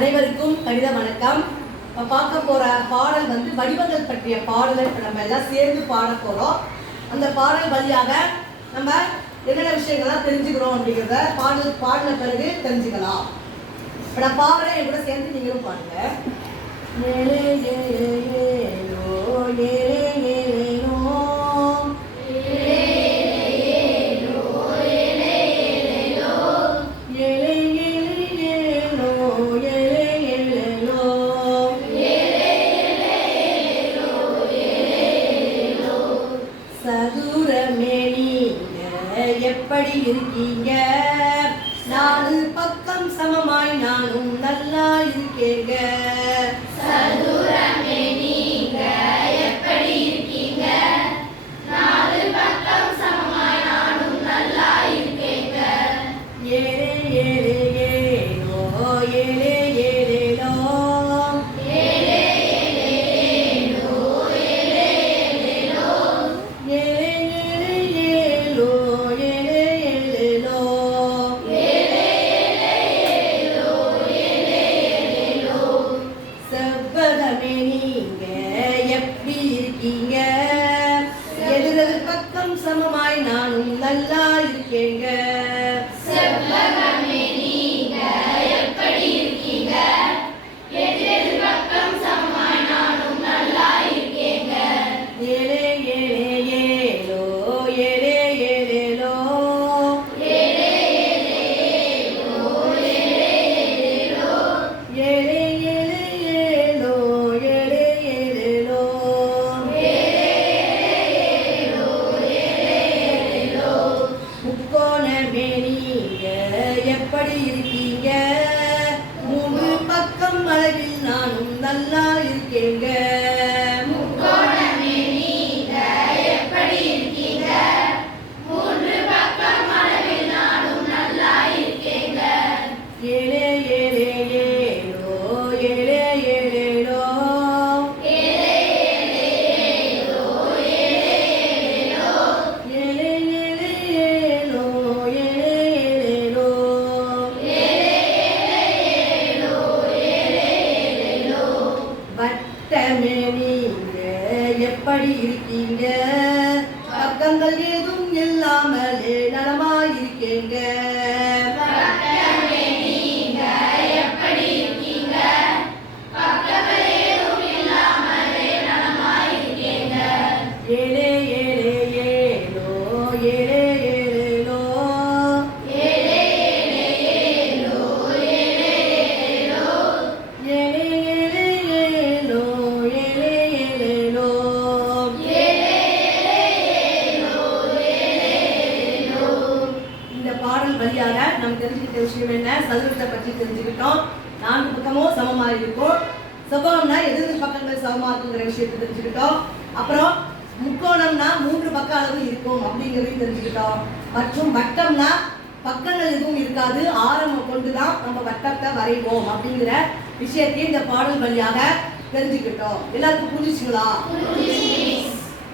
அனைவருக்கும் கடித வணக்கம் பார்க்க போற பாடல் வந்து வடிவங்கள் பற்றிய பாடலை இப்போ நம்ம எல்லாம் சேர்ந்து பாட போறோம் அந்த பாடல் வழியாக நம்ம என்னென்ன விஷயங்கள்லாம் தெரிஞ்சுக்கிறோம் அப்படிங்கிறத பாடல் பாடின பிறகு தெரிஞ்சுக்கலாம் இப்போ நான் பாடுறேன் என் கூட சேர்ந்து நீங்களும் பாடுங்க எப்படி இருக்கீங்க. நாலு பக்கம் சமமாய் நானும் நல்லா இருக்கேங்க எதிரெதிர் பக்கம் சமமாய் எப்படி இருக்கீங்க மூணு பக்கம் அளவில் நானும் நல்லா இருக்கேங்க. எப்படி இருக்கீங்க பக்கங்கள் ஏதும் இல்லாமலே நலமாயிருக்கேங்க வழியாக நம்ம தெரிஞ்சுக்கிட்ட விஷயம் என்ன? சதுரத்தை பற்றி தெரிஞ்சுக்கிட்டோம். நான்கு பக்கமும் சமமாக இருக்கும். செவ்வகம்னா எதிர்த்து பக்கங்கள் சமமாக இருக்குங்கிற விஷயத்தை தெரிஞ்சுக்கிட்டோம். அப்புறம் முக்கோணம்னா மூன்று பக்க அளவு இருக்கும் அப்படிங்கிறதையும் தெரிஞ்சுக்கிட்டோம். மற்றும் வட்டம்னா பக்கங்கள் எதுவும் இருக்காது. ஆரம் கொண்டு தான் நம்ம வட்டத்தை வரைவோம் அப்படிங்கிற விஷயத்தையும் இந்த பாடல் வழியாக தெரிஞ்சுக்கிட்டோம். எல்லாருக்கும் புரிஞ்சுச்சுங்களா?